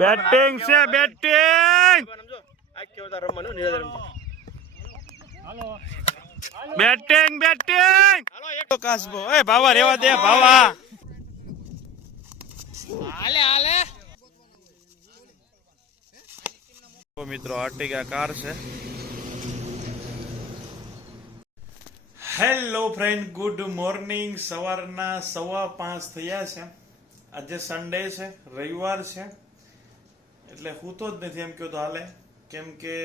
Batting છે batting batting batting હાલો કાસબો એ ભાવા રેવા દે ભાવા હાલે હાલે તો મિત્રો આર્ટિગા કાર છે. Hello friend, good morning. સવારના 5:15 થયા છે. આજે સન્ડે છે, રવિવાર છે, એટલે હું તો જ નથી એમ કહ્યું તો હાલે, કેમ કે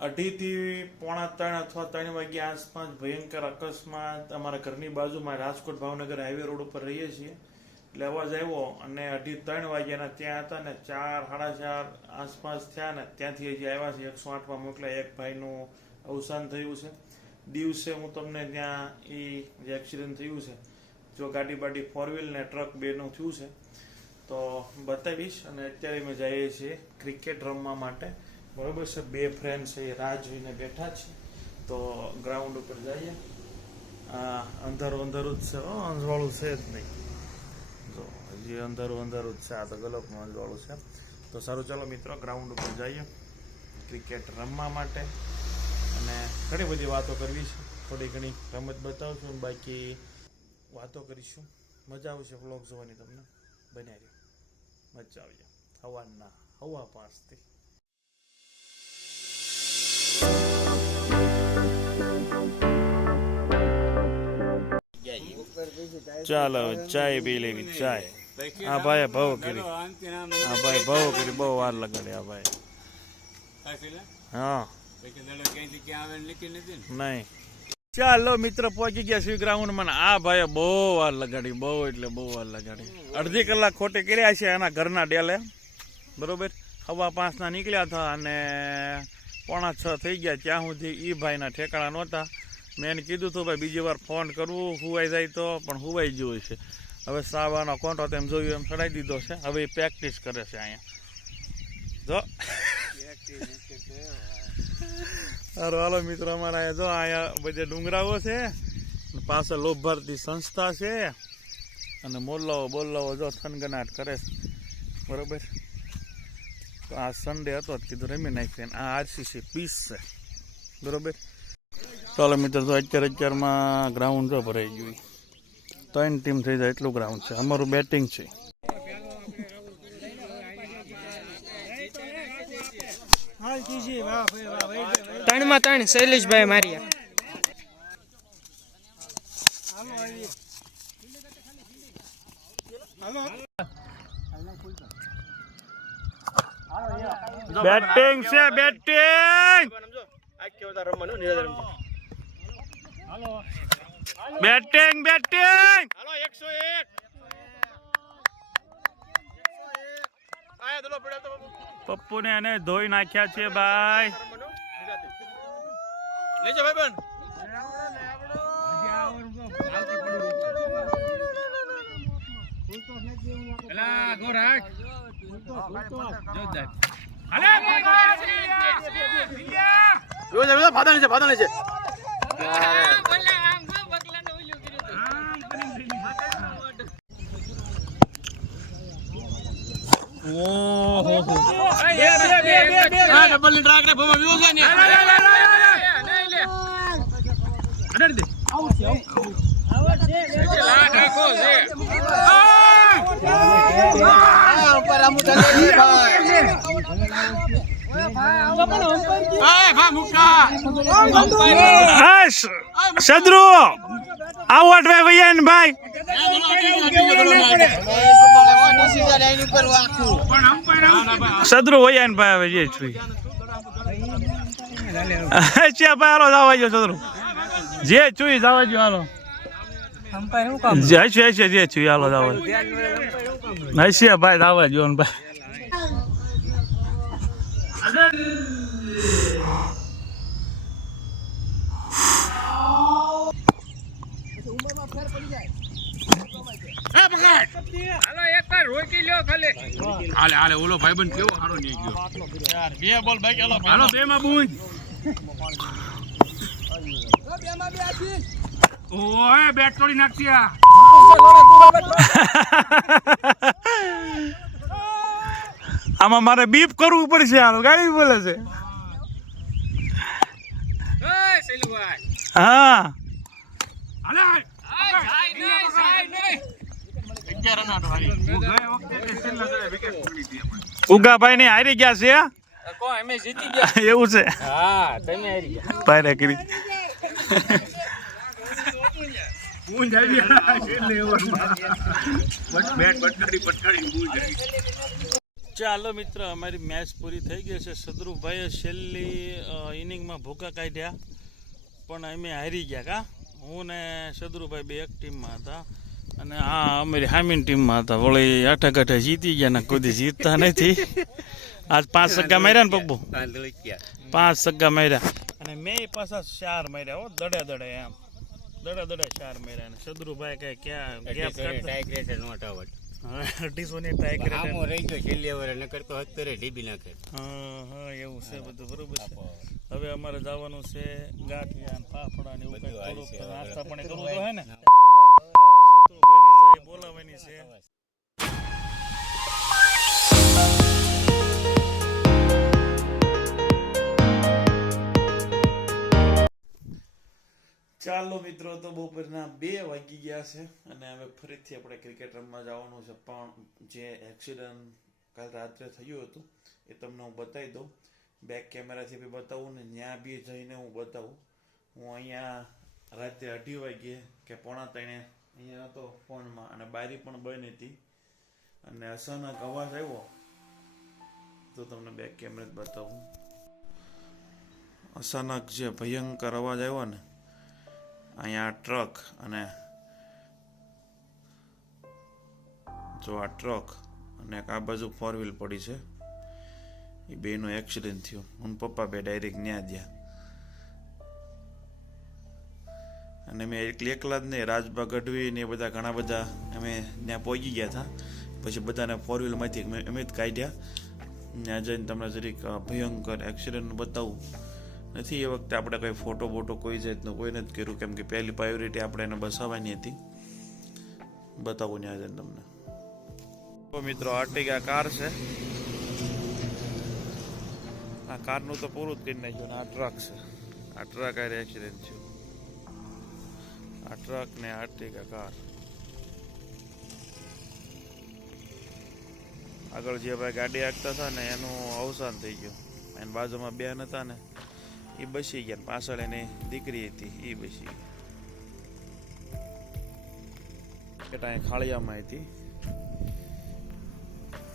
2:30 થી 2:45 અથવા 3 વાગ્યા આસપાસ ભયંકર અકસ્માત અમારા ઘરની બાજુમાં રાજકોટ ભાવનગર હાઈવે રોડ ઉપર રહીએ છીએ એટલે અવાજ આવ્યો અને 2:30-3 વાગ્યાના ત્યાં હતા ને 4-4:30 આસપાસ થયા ને ત્યાંથી હજી આવ્યા છે. 108માં મોકલ્યા. એક ભાઈનું અવસાન થયું છે દિવસે. હું તમને ત્યાં એ જે એક્સિડન્ટ થયું છે, જો ગાડી બાડી 4 વ્હીલ ને ટ્રક બેનું થયું છે તો બતાવીશ. અને અત્યારે અમે જઈએ છીએ ક્રિકેટ રમવા માટે, બરોબર છે. 2 ફ્રેન્ડ છે એ રાહ જોઈને બેઠા છે, તો ગ્રાઉન્ડ ઉપર જઈએ. અંધારું અંધારું જ છે, અંજવાળું છે જ નહીં. જો હજી અંધારું જ છે. આ તો ગલોપમાં અંજવાળું છે. તો સારું, ચાલો મિત્રો ગ્રાઉન્ડ ઉપર જઈએ ક્રિકેટ રમવા માટે. અને ઘણી બધી વાતો કરવી છે, થોડી ઘણી રમત બતાવશું, બાકી વાતો કરીશું. મજા આવશે વ્લોગ જોવાની, તમને બન્યા રહ્યો, મજા આવી જાય. 5:15 ચાલો ચાય પી લેવી. ચાય હા ભાઈ ભાવ કરી, હા ભાઈ ભાવ કરી, બહુ વાર લગાડે. હા ભાઈ હા નહીં. ચાલો મિત્રો પહોંચી ગયા છીએ ગ્રાઉન્ડમાં. આ ભાઈ બહુ વાર લગાડી, બહુ એટલે બહુ વાર લગાડી. અડધી કલાક ખોટે કર્યા છે એના ઘરના ડેલે, બરોબર. 5:15 નીકળ્યા હતા અને 5:45 થઈ ગયા. ત્યાં સુધી ઈ ભાઈના ઠેકાણા નહોતા. મેં એને કીધું હતું ભાઈ બીજી વાર ફોન કરવું, હુવાઈ જાય તો, પણ હુવાઈ ગયું છે. હવે સાવાનો કોન્ટો તેમ જોયું એમ ચડાવી દીધો છે. હવે એ પ્રેક્ટિસ કરે છે અહીંયા. જો સારું હાલો મિત્રો, અમારા જો અહીંયા બધે ડુંગરાઓ છે, પાછળ લોક ભારતી સંસ્થા છે, અને મોલ્લાઓ બોલ્લાઓ જો થનગનાટ કરે છે, બરોબર. તો આ સન્ડે હતો કીધું રમી નાખીએ. આ આરસીસી પીસ છે, બરોબર. ચાલો મિત્રો, તો અત્યારમાં ગ્રાઉન્ડ જો ભરાઈ ગયું. 3 ટીમ થઈ જાય એટલું ગ્રાઉન્ડ છે. અમારું બેટિંગ છે. ત્રણમાં 3 શૈલેષભાઈ માર્યા. બેટિંગ છે બેટિંગ બેટિંગ બેટિંગ હાલો 101 પપ્પુ ને એને ધોઈ નાખ્યા છે ભાઈ. લેજો ભાઈ બન. એલા ગોરાક જોરદાર. અલે જો ફાદા છે બોલે આમ જો બકલાને ઓલ્યો કર્યો. ઓહો હો બે આ ડબલ ની ટ્રાક રે ભમા વિવો છે ને. લે અડર દે. આઉટ છે આઉટ છે લા ઠાકો છે. ઉપર આમુટા લે ભાઈ. સદરુ આવો અટવાય ભૈયા ભાઈ. સદરુ હોય ને ભાઈ. હવે જે છું ભાઈ હાલો જવા જો. સદરુ જે છું જવા જો. હાલો જે છું હાલો જવા હશે ભાઈ. જવા જો ભાઈ. હાલે ઓલો ભાઈબંધ કેવો સારો નહીં ગયો યાર. 2 બોલ બાકી. હાલો 2 માં બૂંદ. ઓય બેટ તોડી નાખતી આ. આમાં મારે બીપ કરવું પડશે. હાલો ગાડી બોલે છે. હા ઉગાભાઈ ને હારી ગયા છે. એવું છે. પાયરા કરી ચાલો મિત્ર, અમારી મેચ પૂરી થઈ ગઈ છે. સદરુભાઈએ છેલ્લી ઇનિંગમાં ભૂકા કાઢ્યા પણ અમે હારી ગયા. કા હું ને સદરુભાઈ બે એક ટીમમાં હતા અને આ અમારી હામીની ટીમમાં હતા. વળી આઠા જીતી ગયા ને કોઈ જીતતા નથી. આજ 5 સગ્ગા માર્યા ને પપ્પુ, 5 સગ્ગા માર્યા અને મેં પાછા 4 માર્યા. હો દડે દડે એમ દડે 4 માર્યા ને સદરુભાઈ કઈ ક્યાં ગેપ કાઢતા 1800 ની ટ્રાય કરે આમો રહી ગયો છેલ્લે વરે નકર તો 70 ઢીબી નાખે. હા એવું છે બધું બરોબર છે. હવે અમારે જવાનું છે ગાંઠિયા ને ફાફડા ને એવું કઈ થોડુંક નાસ્તા પાણી કરવું તો હે ને. શત્રુભાઈની જાય બોલાવવાની છે. ચાલો મિત્રો, તો બપોરના 2 વાગી ગયા છે અને હવે ફરીથી આપણે ક્રિકેટ રમવા જવાનું છે. પણ જે એક્સિડન્ટ કાલ રાત્રે થયું હતું એ તમને હું બતાવી દઉં. બેક કેમેરાથી બી બતાવું ને ત્યાં બી જઈને હું બતાવું. હું અહીંયા રાતે 2:30 વાગ્યે કે 2:45 અહીંયા હતો ફોનમાં અને બારી પણ બંધ હતી અને અચાનક અવાજ આવ્યો તો તમને બેક કેમેરા બતાવું. અચાનક જે ભયંકર અવાજ આવ્યો ને, અહીંયા ટ્રક અને જો આ ટ્રક અને એક આ બાજુ 4 વ્હીલ પડી છે. એ બેનો એક્સિડન્ટ થયો. હું પપ્પા બે ડાયરેક્ટ ન્યા ગયા અને મેં એકલા જ નહીં, રાજબા ગઢવી ને એ બધા ઘણા બધા અમે ત્યાં પહોંચી ગયા હતા. પછી બધાને 4 વ્હીલમાંથી અમે જ કાઢ્યા. ત્યાં જઈને તમને જરીક ભયંકર એક્સિડન્ટ બતાવું નથી. એ વખતે આપણે કંઈ ફોટો બોટો કોઈ જાતનું કોઈ નથી કર્યું, કેમ કે પહેલી પ્રાયોરિટી આપણે એને બસાવવાની હતી. બતાવું ત્યાં જઈને તમને. તો મિત્રો, આર્ટિગા કાર છે. આ કારનું તો પૂરું જ કરી નાખ્યું. આ ટ્રક છે. આ ટ્રક આ એક્સિડન્ટ થયું. આ ટ્રક ને આર્ટિગા કાર. આગળ જે ભાઈ ગાડી હાંકતા હતા ને એનું અવસાન થઈ ગયું. એની બાજુમાં બેન હતા ને એ બસી ગયા. પાછળ એની દીકરી હતી એ બસી ગઈ. ખાળિયામાં હતી.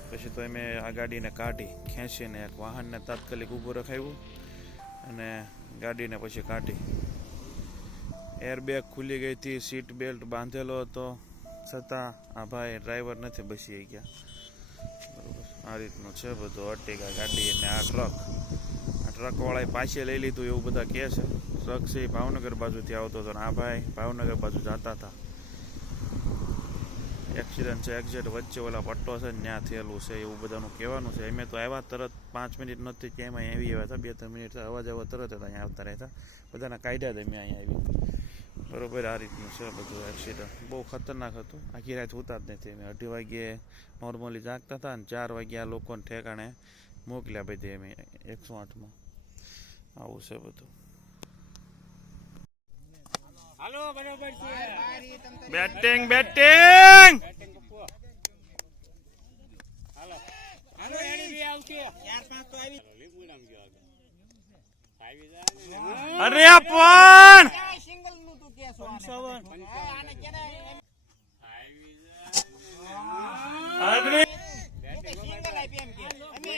પછી તો અમે આ ગાડીને કાઢી ખેંચીને એક વાહનને તાત્કાલિક ઊભું રખાવ્યું અને ગાડીને પછી કાઢી. એરબેગ ખુલી ગઈ હતી, સીટ બેલ્ટ બાંધેલો હતો, છતાં આ ભાઈ ડ્રાઈવર નથી બસી ગયા. બરોબર, આ રીતનું છે બધું. અર્ટિગા ગાડી અને આ ટ્રકવાળાએ પાછી લઈ લીધું એવું બધા કહે છે. ટ્રક છે એ ભાવનગર બાજુથી આવતો હતો અને આ ભાઈ ભાવનગર બાજુ જતા હતા. એક્સિડન્ટ છે એક્ઝેક્ટ વચ્ચે ઓલા પટ્ટો છે ને ત્યાં થયેલું છે એવું બધાનું કહેવાનું છે. અમે તો આવ્યા તરત 5 મિનિટ નથી કે એમાં આવી આવ્યા હતા. 2-3 મિનિટ અવાજ આવ્યો તરત હતા અહીંયા આવતા રહેતા. બધાને કાઢ્યા હતા મેં અહીંયા આવી. બરોબર, આ રીતનું છે બધું. એક્સિડન્ટ બહુ ખતરનાક હતું. આખી રાત હોતા જ નથી. અમે 2:30 વાગ્યે નોર્મલી જાગતા હતા ને 4 વાગ્યે આ લોકોને ઠેકાણે મોકલ્યા બધી અમે 108માં. આવું છે બધું. હાલો બરોબર છે. બેટિંગ હાલો હાલો એની બી આવશે. 4-5 તો આવી. લીંબુડામ ગયો આવી જાય. અરે પણ સિંગલ નું તું કે છો આને કેને આવી જાય. અરે સિંગલ આપી એમ કે અમે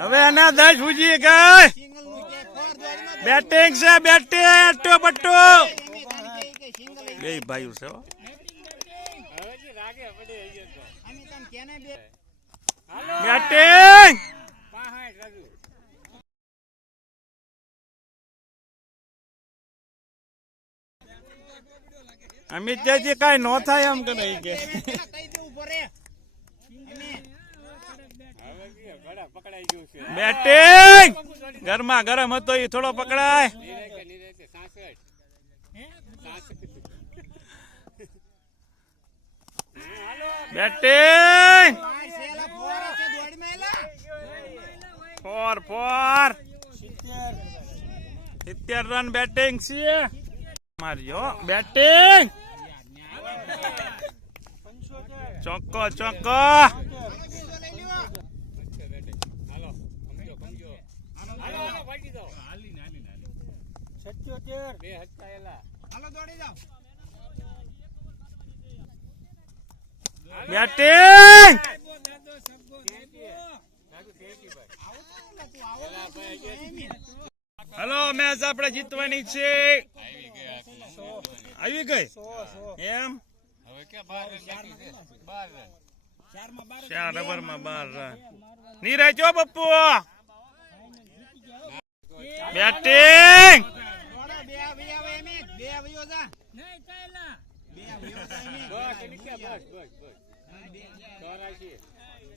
હવે આના 10 ઉજી ગઈ. સિંગલ નું કે ફોર દ્વારમાં બેટિંગ છે. બેટિંગ અટ્ટો બટ્ટો બે ભાઈઓ છે. હવે જે રાગે પડે આવી જતો. અમે તમ કેને બે હાલો બેટિંગ 65 રાજુ. અમિત ત્યાંથી કઈ નો થાય એમ કે નહીં કે કઈ દે ઉભો રે. હવે કે બડા પકડાઈ ગયું છે. બેટિંગ ગરમા ગરમ હતો એ થોડો પકડાય. બેટિંગ 4 70 રન બેટિંગ છે માર્યો બેટિંગ ચોક્કો બેટિંગ હલો મેચ આપણે જીતવાની છે આવી ગઈ એમ 4 ઓવરમાં 12 રન નીરજ જો પપ્પુ બેટિંગ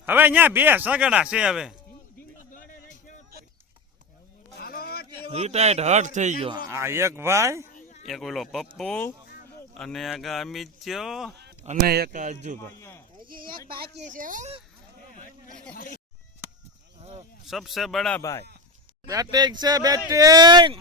હવે અહીંયા 2 સગડા છે હવે રિટાયર્ડ હર્ટ થઈ ગયો આ એક ભાઈ એક ઓલો પપ્પુ અને એક અમિત અને એક અજુભાઈ सबसे बड़ा भाई बैटिंग से बैटिंग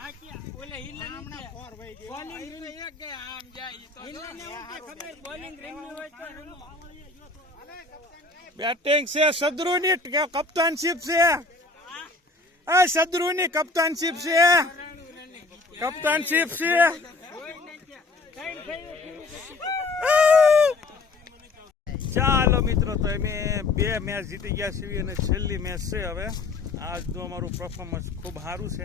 बैटिंग से सदरूनी कप्तानशिप से सदरूनी कप्तानशिप से ચાલો મિત્રો તો અમે 2 મેચ જીતી ગયા છીએ અને છેલ્લી મેચ છે હવે આજનું અમારું પરફોર્મન્સ ખૂબ સારું છે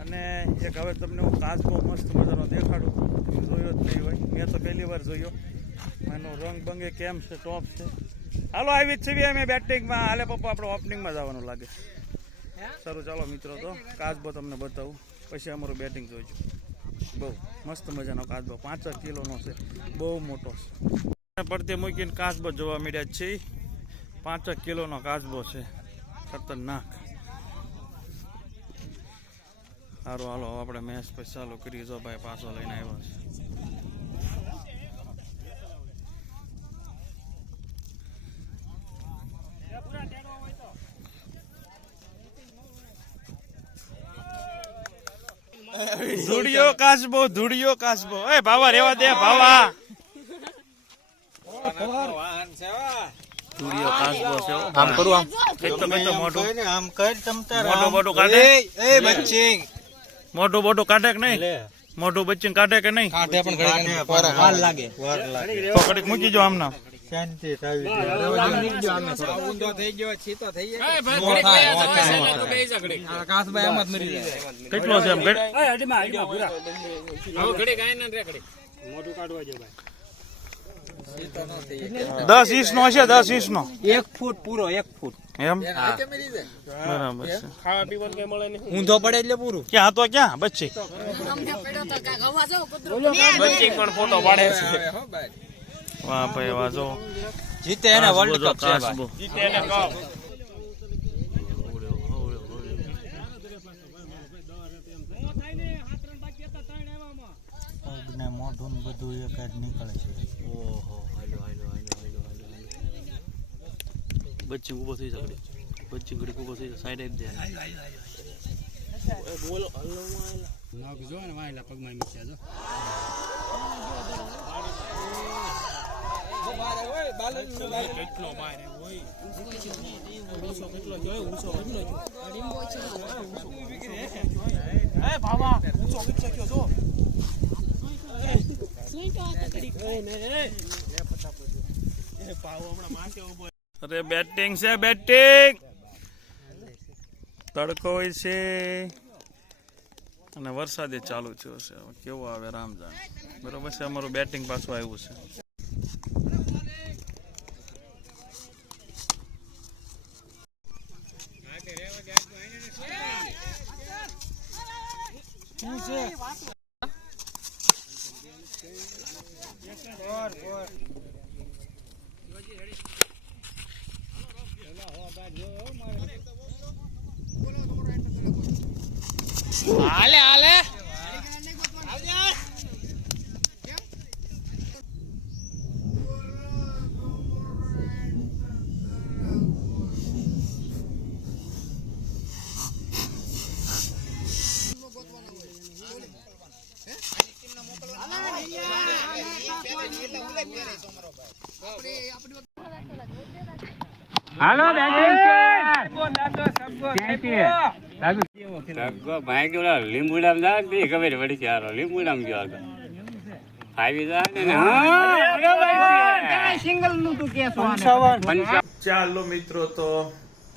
અને એક હવે તમને હું કાચબો મસ્ત મજાનો દેખાડું તમે જોયો જ નહીં હોય મેં તો પહેલી વાર જોયો એનો રંગ બંગે કેમ છે ટોપ છે હાલો આવી જ છીએ અમે બેટિંગમાં હાલે પપ્પા આપણે ઓપનિંગમાં જવાનું લાગે સારું ચાલો મિત્રો તો કાચબો તમને બતાવું પછી અમારું બેટિંગ જોઈજો બહુ મસ્ત મજાનો કાચબો 5 કિલોનો છે બહુ મોટો છે પડતે મૂકીને કાચબો જોવા મળ્યા છે 5 કિલોનો કાચબો છે ખતરનાક સારું હાલો આપણે મેચ પછી ચાલુ કરીએ જો ભાઈ પાછો લઈને આવ્યો છે ધૂળિયો કાચબો એ ભાવા રેવા દે ભાવા આમ કરું આમ મોટું મોટું કાઢે કે નહીં મોટું બચ્ચું કાઢે કે નહીં પકડી મૂકી જો આમ ના કેટલો છે એમ 10 ઇંચ નો હશે 10 ઇંચ નો 1 ફૂટ પૂરો 1 ફૂટ એમ બરાબર છે ખાવા પીવાનું કઈ મળે નહીં ઊંધો પડે એટલે પૂરું ક્યાં હતો ક્યાં બચ્ચી બચ્ચી પણ ફોટો પાડે છે વાહ ભાઈ વાહ જો જીતે એને વર્લ્ડ કપ છે ભાઈ જીતે એને કપ મોઢું બધું એક જ નીકળે છે ઓહો બચ્ચી ઉભો થઈ શકે બચ્ચી ઘડી ઉભો થઈ સાઈડ આવી જાય બોલો હલ્લો નાક જો ને વાયલા પગમાં મૂક્યા જો બારે ઓય બાલન કેટલો બારે ઓય ઊંચો કેટલો જોય ઊંચો કેટલો જો ડીંબો છે એ બાબા ઊંચો કેટલો કયો જો અરે બેટિંગ છે બેટિંગ તડકો હોય છે અને વરસાદ ચાલુ થયો છે કેવો આવે રામ જાણે બરોબર છે અમારું બેટિંગ પાછું આવ્યું છે હાલે હાલે હાલો ભાઈ કે ઓલા લીંબુડામ જા તે ખબર પડી છે હારો લીંબુડામ ગયો આગળ આવી જાય ને સિંગલ નું તું કેસો ચાલો મિત્રો, તો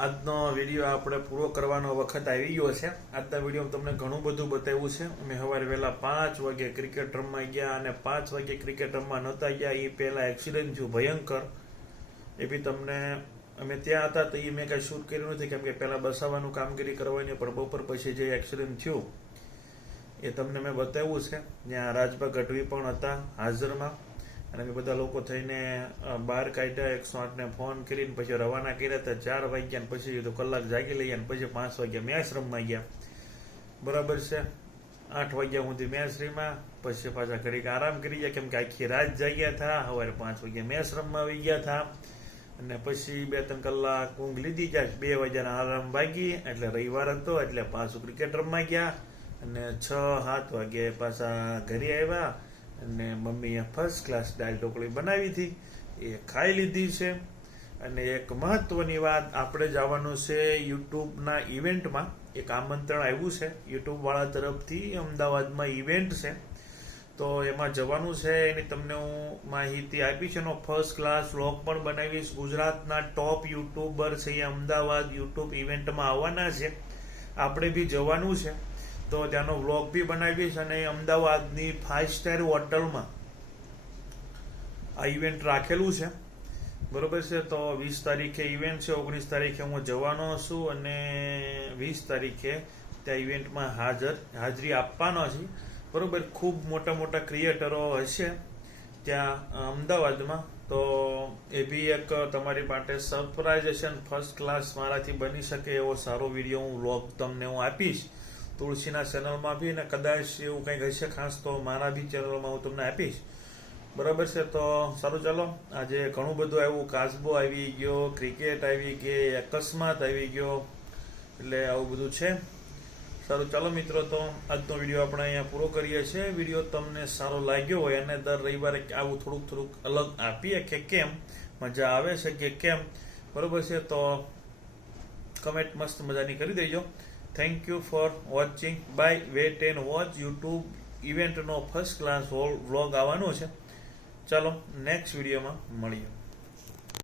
આજનો વિડીયો આપણે પૂરો કરવાનો વખત આવી ગયો છે. આજના વિડીયોમાં તમને ઘણું બધું બતાવ્યું છે. અમે સવારે વહેલા 5 વાગે ક્રિકેટ રમવા ગયા અને 5 વાગે ક્રિકેટ રમવા નહોતા ગયા એ પહેલા એક્સિડન્ટ થયું ભયંકર. એ બી તમને અમે ત્યાં હતા તો એ મેં કાંઈ શૂટ કર્યું નથી, કેમ કે પહેલાં બસાવવાનું કામગીરી કરવાની, પણ બપોર પછી જે એક્સિડન્ટ થયું એ તમને મેં બતાવ્યું છે. ત્યાં રાજભા ગઢવી પણ હતા હાજરમાં, અને અમે બધા લોકો થઈને બહાર કાઢ્યા, 108 ને ફોન કરીને પછી રવાના કર્યા હતા. 4 વાગ્યા પછી તો કલાક જાગી લઈએ અને પછી 5 વાગ્યા મેચ રમવા ગયા. બરાબર છે, 8 વાગ્યા સુધી મેચ રમ્યા, પછી પાછા ઘડીક આરામ કરી ગયા, કેમ કે આખી રાત જાગ્યા હતા. સવારે 5 વાગ્યા મેચ રમવા આવી ગયા હતા, અને પછી 2-3 કલાક ઊંઘ લીધી. જાય 2 વાગ્યાના આરામ વાગી, એટલે રવિવાર હતો એટલે પાછું ક્રિકેટ રમવા ગયા, અને 6-7 વાગે પાછા ઘરે આવ્યા, અને મમ્મીએ ફર્સ્ટ ક્લાસ દાળ ઢોકળી બનાવી હતી એ ખાઈ લીધી છે. અને એક મહત્વની વાત, આપણે જવાનું છે યુટ્યુબના ઇવેન્ટમાં. એક આમંત્રણ આવ્યું છે યુટ્યુબ વાળા તરફથી, અમદાવાદમાં ઇવેન્ટ છે, તો એમાં જવાનું છે. એની તમને હું માહિતી આપી છે. એનો ફર્સ્ટ ક્લાસ વ્લોગ પણ બનાવીશ. ગુજરાતના ટોપ યુટ્યુબર છે એ અમદાવાદ યુટ્યુબ ઇવેન્ટમાં આવવાના છે, આપણે બી જવાનું છે, તો ત્યાંનો વ્લોગ બી બનાવીશ. અને અમદાવાદની 5 સ્ટાર હોટલમાં આ ઇવેન્ટ રાખેલું છે, બરોબર છે. તો 20 તારીખે ઇવેન્ટ છે, 19 તારીખે હું જવાનો છું, અને 20 તારીખે ત્યાં ઇવેન્ટમાં હાજરી આપવાનો છે, બરોબર. ખૂબ મોટા મોટા ક્રિએટરો હશે ત્યાં અમદાવાદમાં, તો એ બી એક તમારી માટે સરપ્રાઈઝ હશે. અને ફર્સ્ટ ક્લાસ મારાથી બની શકે એવો સારો વિડીયો હું વ્લોગ તમને હું આપીશ તુલસીના ચેનલમાં બી, ને કદાચ એવું કંઈક હશે ખાસ તો મારા બી ચેનલમાં હું તમને આપીશ, બરાબર છે. તો સારું, ચાલો. આજે ઘણું બધું આવ્યું, કાચબો આવી ગયો, ક્રિકેટ આવી ગઈ, અકસ્માત આવી ગયો, એટલે આવું બધું છે. સારું, ચાલો મિત્રો, તો આજનો વિડીયો આપણે અહીંયા પૂરો કરીએ છીએ. વિડીયો તમને સારો લાગ્યો હોય અને દર રવિવારે આવું થોડુંક અલગ આપીએ કે કેમ, મજા આવે છે કે કેમ, બરોબર છે. તો કમેન્ટ મસ્ત મજાની કરી દેજો. Thank you for watching. Bye. Wait and watch. YouTube ઇવેન્ટનો ફર્સ્ટ ક્લાસ વ્લોગ આવવાનો છે. ચાલો, નેક્સ્ટ વિડીયોમાં મળીએ.